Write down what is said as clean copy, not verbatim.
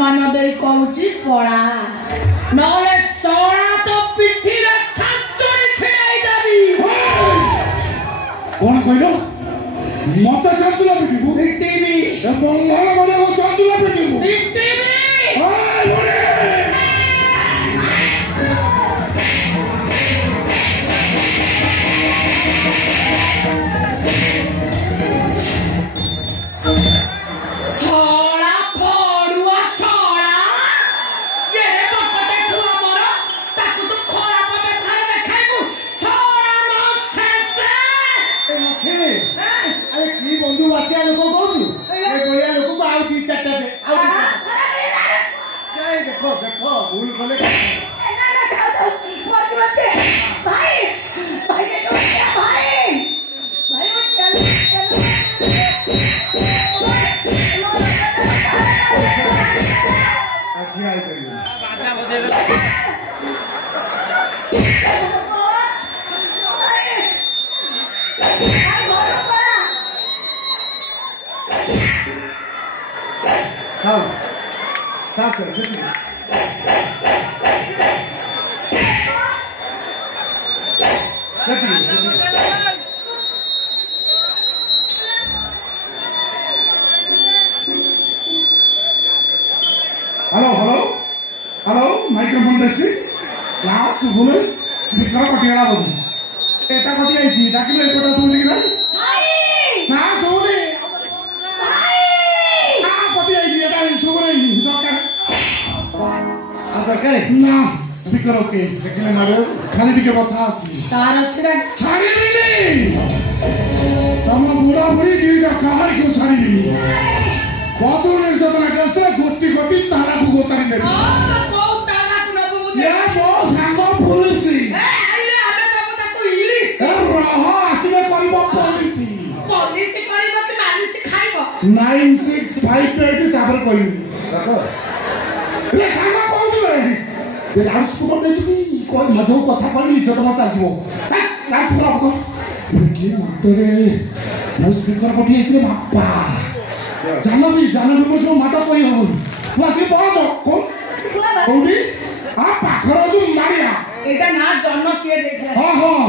मान दे कहूची पड़ा नले सोड़ा तो पिठी रे छाचुरी छिड़ाई देबी कोन कहलो मते छाचुला पिटीबू पिटीबी ए बोलला माने ओ छाचुला पिटीबू पिटीबी ओए लोरे सोड़ा फोड़ुआ सोड़ा ये रे पकटे छुआ मोर ताकू तो खोरा पे खाए देखाइबू सोड़ा नो सेसे ए नखे अरे की बंधु वासिया लोक कहू ए बलिया लोक को आउ दी चारटा दे आउ दी देखो देखो भूल कले ना ना जाओ मत बसे भाई भाई से तो क्या भाई भाई वो चल अच्छी आई करी बाजा बजे खाओ खाओ कर सकी hello hello hello microphone testing last सुबुले स्पीकर कटियाला बोली एटा कटि आइछि डाकिलो एकोटा सुबुली कि नाही भाई ना सुबुली भाई आ कटि आइछि एटा सुबुली दरकार आ दरकार ना स्पीकर ओके देखिले मारे खाली टिके कथा अछि तार छिड़ा छाड़ी नहीं तम बुढ़ा बुढ़ी दीटा कहार क्यों छाड़ी नहीं बातों निर्यातना कैसे गोटी गोटी तारा को गोसारी नहीं तो को तारा को नबु मुदे ये बॉस हमको पुलिस ए आइले हमें तब ताकू इलिस ए रहा आसिले परिबा पुलिस करबो कि मालिश खाइबो 9658 तापर कोई देखो रे सामा कोन दिले ये लाउड स्पीकर दे चुकी कोई मधो कथा कोन इज्जत मत चल जीवो ए लाउड स्पीकर आपको के माटरे लाउड स्पीकर कोठी इतने बापा जानवी को जो माटा कोई हो वासी पहुंचो कौन कौन आ पाखर जो मारिया एटा ना जन्म किए देखला हां हां